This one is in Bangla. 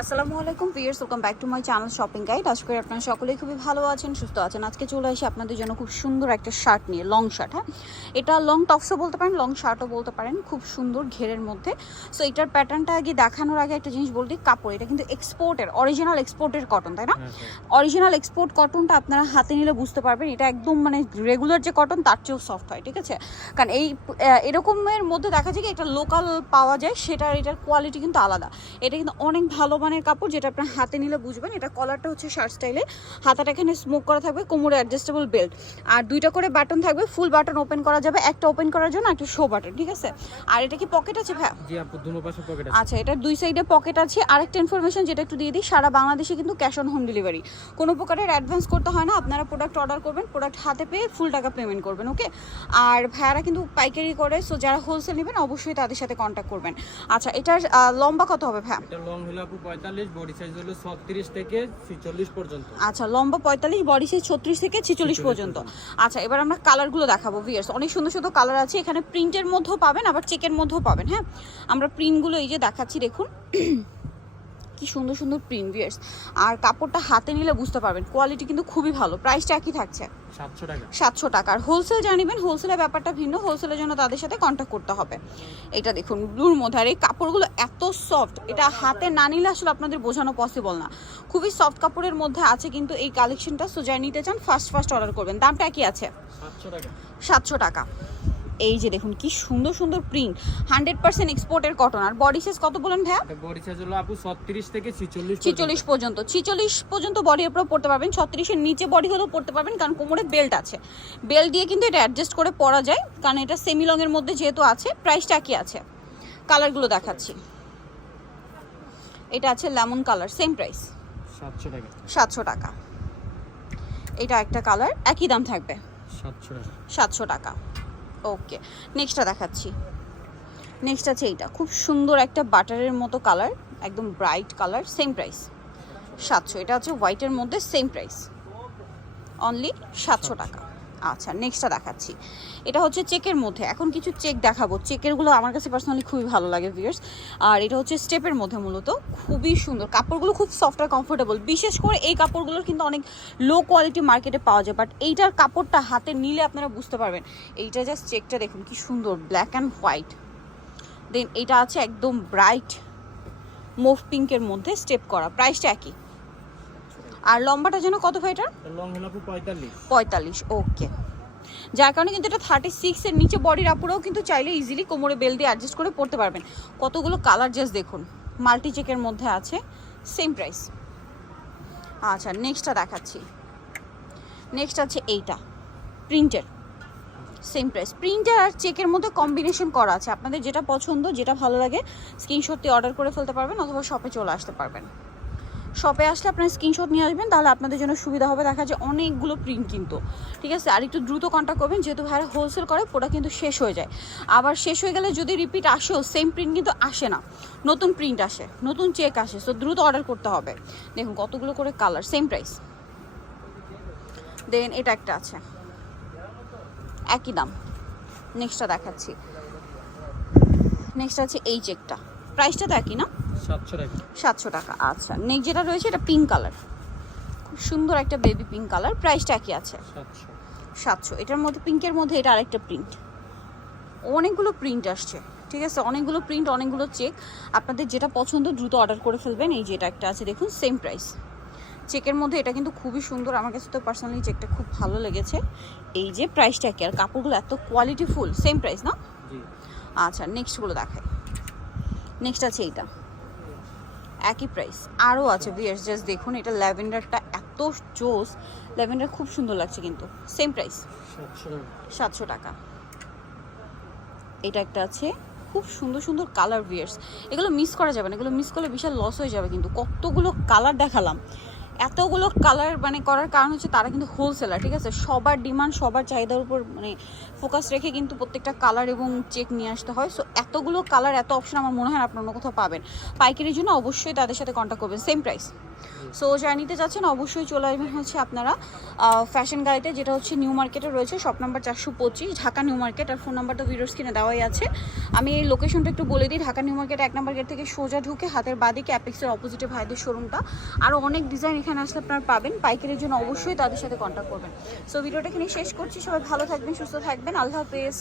আসসালামু আলাইকুম viewers, welcome back to my channel shopping guide. আশা করি আপনারা সকলেই খুবই ভালো আছেন, সুস্থ আছেন। আজকে চলে আসি আপনাদের জন্য খুব সুন্দর একটা শার্ট নিয়ে, লং শার্ট। হ্যাঁ, এটা লং টপসও বলতে পারেন, লং শার্টও বলতে পারেন, খুব সুন্দর ঘেরের মধ্যে। সো এটার প্যাটার্নটা আগে দেখানোর আগে একটা জিনিস বলতে, কাপড় এটা কিন্তু এক্সপোর্টের, অরিজিনাল এক্সপোর্টের কটন, তাই না? অরিজিনাল এক্সপোর্ট কটনটা আপনারা হাতে নিলে বুঝতে পারবেন এটা একদম মানে রেগুলার যে কটন তার চেয়েও সফট হয়, ঠিক আছে? কারণ এরকমের মধ্যে দেখা যায় কি একটা লোকাল পাওয়া যায়, এটার কোয়ালিটি কিন্তু আলাদা। এটা কিন্তু অনেক ভালো মানের কাপড়, যেটা আপনার হাতে নিলে বুঝবেন। এটা কলারটা হচ্ছে শার্ট স্টাইলে, হাতাটা এখানে স্মোক করা থাকবে, কোমরে অ্যাডজাস্টেবল বেল্ট, আর দুইটা করে বাটন থাকবে। ফুল বাটন ওপেন করা যাবে, একটা ওপেন করার জন্য একটা শো বাটন, ঠিক আছে? আর এটা কি পকেট আছে ভাই? জি আপু, দুনো পাশে পকেট আছে। আচ্ছা, এটার দুই সাইডে পকেট আছে। আরেকটা ইনফরমেশন যেটা একটু দিয়ে দিই, সারা বাংলাদেশে কিন্তু ক্যাশ অন হোম ডেলিভারি, কোনো প্রকারের অ্যাডভান্স করতে হয় না। আপনারা প্রোডাক্ট অর্ডার করবেন, প্রোডাক্ট হাতে পেয়ে ফুল টাকা পেমেন্ট করবেন, ওকে? আর ভাইয়ারা কিন্তু পাইকারি করে, সো যারা হোলসেল নেবেন অবশ্যই তাদের সাথে কন্ট্যাক্ট করবেন। আচ্ছা, এটার লম্বা কত হবে ভাই? এটা লং হলো আপু 45, বডি সাইজ হলো 36 থেকে 46 পর্যন্ত। আচ্ছা, লম্বা 45, বডি সাইজ 36 থেকে 46 পর্যন্ত। আচ্ছা, এবার আমরা কালারগুলো দেখাবো ভিউয়ার্স। অনেক সুন্দর সুন্দর কালার আছে এখানে, প্রিন্টের মধ্যেও পাবেন আবার চেকের মধ্যেও পাবেন। হ্যাঁ, আমরা প্রিন্টগুলো এই যে দেখাচ্ছি, দেখুন কি সুন্দর সুন্দর প্রিন্ট ভিউয়ার্স। আর কাপড়টা হাতে নিলে বুঝতে পারবেন কোয়ালিটি কিন্তু খুবই ভালো। প্রাইসটা কি থাকছে? 700 টাকা। 700 টাকা। আর হোলসেল জানিবেন, হোলসেলের ব্যাপারটা ভিন্ন, হোলসেলের জন্য তাদের সাথে কন্ট্যাক্ট করতে হবে। এটা দেখুন ব্লুর মধ্যে, আর এই কাপড়গুলো এত সফট, এটা হাতে না নিলে আসলে আপনাদের বোঝানো পসিবল না। খুবই সফট কাপড়ের মধ্যে আছে কিন্তু এই কালেকশনটা। সো যারা নিতে চান ফার্স্ট অর্ডার করবেন। দামটা কি আছে? 700 টাকা। 700 টাকা। এই যে দেখুন কি সুন্দর সুন্দর প্রিন্ট, 100% এক্সপোর্টের কটন। আর বডি সাইজ কত বলেন ভাইয়া? এটা বডি সাইজ হলো আপু 36 থেকে 46 46 পর্যন্ত। 46 পর্যন্ত বডি উপরে পড়তে পারবেন, 36-এর নিচে বডি হলেও পড়তে পারবেন, কারণ কোমরে বেল্ট আছে। বেল্ট দিয়ে কিন্তু এটা অ্যাডজাস্ট করে পরা যায়, কারণ এটা সেমি লং এর মধ্যে যেহেতু আছে। প্রাইসটা কি আছে? কালারগুলো দেখাচ্ছি। এটা আছে লেমন কালার, সেম প্রাইস 700 টাকা। 700 টাকা। এটা একটা কালার, একই দাম থাকবে 700 টাকা। 700 টাকা। ওকে, নেক্সটটা দেখাচ্ছি। নেক্সট আছে এইটা, খুব সুন্দর একটা বাটারের মতো কালার, একদম ব্রাইট কালার, সেম প্রাইস 700। এটা হচ্ছে হোয়াইটের মধ্যে, সেম প্রাইস অনলি 700 টাকা। আচ্ছা, নেক্সটটা দেখাচ্ছি। এটা হচ্ছে চেকের মধ্যে। এখন কিছু চেক দেখাবো, চেকেরগুলো আমার কাছে পার্সোনালি খুবই ভালো লাগে ভিউয়ার্স। আর এটা হচ্ছে স্টেপের মধ্যে, মূলত খুবই সুন্দর কাপড়গুলো, খুব সফট আর কমফোর্টেবল। বিশেষ করে এই কাপড়গুলোর কিন্তু অনেক লো কোয়ালিটি মার্কেটে পাওয়া যায়, বাট এইটার কাপড়টা হাতে নিলে আপনারা বুঝতে পারবেন। এইটা জাস্ট চেকটা দেখুন কি সুন্দর, ব্ল্যাক অ্যান্ড হোয়াইট। দেন এটা আছে একদম ব্রাইট মুভ পিঙ্কের মধ্যে স্টেপ করা, প্রাইসটা একই। আর লম্বাটা যেন কত ভাই এটার? লং হলো আপু 45। 45, ওকে। যার কারণে কিন্তু এটা 36 এর নিচে বডির আপুরাও কিন্তু চাইলে ইজিলি কোমরে বেল দিয়ে অ্যাডজাস্ট করে পড়তে পারবেন। কতগুলো কালার জাস্ট দেখুন, মাল্টি চেকের মধ্যে আছে, সেম প্রাইস। আচ্ছা, নেক্সটটা দেখাচ্ছি। নেক্সট আছে এইটা প্রিন্টের, সেম প্রাইস। প্রিন্টার আর চেকের মধ্যে কম্বিনেশন করা আছে। আপনাদের যেটা পছন্দ, যেটা ভালো লাগে স্ক্রিনশট দিয়ে অর্ডার করে ফেলতে পারবেন, অথবা শপে চলে আসতে পারবেন। শপে আসলে আপনার স্ক্রিনশট নিয়ে আসবেন, তাহলে আপনাদের জন্য সুবিধা হবে। দেখা যায় অনেকগুলো প্রিন্ট কিন্তু, ঠিক আছে? আর একটু দ্রুত কন্ট্যাক্ট করবেন, যেহেতু ভাইরা হোলসেল করে, প্রোডাক্ট কিন্তু শেষ হয়ে যায়। আবার শেষ হয়ে গেলে যদি রিপিট আসেও, সেম প্রিন্ট কিন্তু আসে না, নতুন প্রিন্ট আসে, নতুন চেক আসে। সো দ্রুত অর্ডার করতে হবে। দেখুন কতগুলো করে কালার, সেম প্রাইস। দেন এটা একটা আছে, একই দাম। নেক্সটটা দেখাচ্ছি। নেক্সট আছে এই চেকটা, প্রাইসটা তো একই না? 700 টাকা। 700 টাকা। আচ্ছা, নেক্সট যেটা রয়েছে এটা পিঙ্ক কালার, খুব সুন্দর একটা বেবি পিঙ্ক কালার, প্রাইসটা একই আছে 700। 700। এটার মধ্যে পিঙ্কের মধ্যে এটা আরেকটা প্রিন্ট, অনেকগুলো প্রিন্ট আসছে, ঠিক আছে? অনেকগুলো প্রিন্ট, অনেকগুলো চেক। আপনাদের যেটা পছন্দ দ্রুত অর্ডার করে ফেলবেন। এই যে এটা একটা আছে দেখুন, সেম প্রাইস। চেকের মধ্যে এটা কিন্তু খুবই সুন্দর, আমার কাছে তো পার্সোনালি চেকটা খুব ভালো লেগেছে। এই যে প্রাইসটা কি, আর কাপড়গুলো এত কোয়ালিটি ফুল, সেম প্রাইস না? জি। আচ্ছা, নেক্সটগুলো দেখাই। নেক্সট আছে এইটা, একই প্রাইস। আরও আছে ভিউয়ার্স, জাস্ট দেখুন, এটা ল্যাভেন্ডারটা এত জোস, ল্যাভেন্ডার খুব সুন্দর লাগছে কিন্তু, সেম প্রাইস 700 টাকা। 700 টাকা। এটা একটা আছে, খুব সুন্দর সুন্দর কালার ভিউয়ার্স, এগুলো মিস করা যাবে না, এগুলো মিস করলে বিশাল লস হয়ে যাবে কিন্তু। কতগুলো কালার দেখালাম, এতগুলো কালার মানে করার কারণ হচ্ছে তারা কিন্তু হোলসেলার, ঠিক আছে, সবার ডিমান্ড সবার চাহিদার উপর মানে ফোকাস রেখে কিন্তু প্রত্যেকটা কালার এবং চেক নিয়ে আসতে হয়। সো এতগুলো কালার এত অপশন আমার মনে হয় না আপনার অন্য কোথাও পাবেন। পাইকারির জন্য অবশ্যই তাদের সাথে কন্ট্যাক্ট করবেন, সেম প্রাইস। সো যারা নিতে চাচ্ছেন অবশ্যই চলে আসবেন হচ্ছে আপনারা ফ্যাশন গাড়িতে, যেটা হচ্ছে নিউ মার্কেটে রয়েছে, shop number 425, Dhaka new market. আর ফোন নাম্বারটা ভিডিওর স্ক্রিনে দেওয়াই আছে। আমি এই লোকেশনটা একটু বলে দিই, ঢাকা নিউ মার্কেট 1 নম্বর গেট থেকে সোজা ঢুকে হাতের বাদিকে অ্যাপেক্সের অপোজিটে ভাইদের শোরুমটা। আরও অনেক ডিজাইন এখানে আসলে আপনারা পাবেন। পাইকারির জন্য অবশ্যই তাদের সাথে কন্ট্যাক্ট করবেন। সো ভিডিওটা এখানে শেষ করছি, সবাই ভালো থাকবেন, সুস্থ থাকবেন, আল্লাহ হাফেজ।